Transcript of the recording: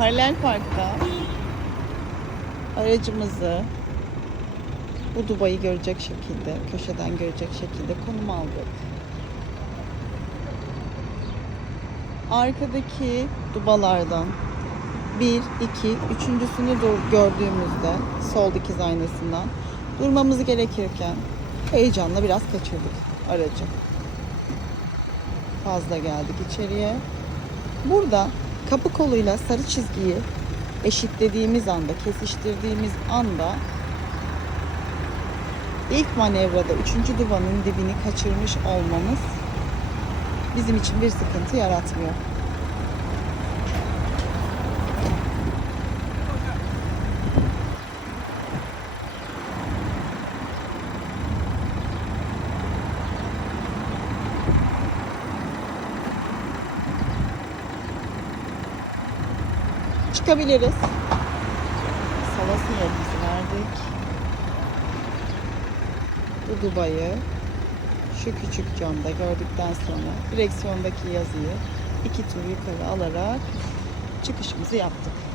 Paralel parkta aracımızı bu Dubai'yi görecek şekilde, köşeden görecek şekilde konum aldık. Arkadaki dubalardan bir, iki, üçüncüsünü gördüğümüzde sol dikiz aynasından durmamız gerekirken heyecanla biraz kaçırdık aracı. Fazla geldik içeriye. Burada kapı koluyla sarı çizgiyi eşitlediğimiz anda, kesiştirdiğimiz anda ilk manevrada üçüncü duvanın dibini kaçırmış olmamız bizim için bir sıkıntı yaratmıyor. Çıkabiliriz. Sola sinyalimizi verdik. Bu Dubai'yi şu küçük camda gördükten sonra direksiyondaki yazıyı iki tur yukarı alarak çıkışımızı yaptık.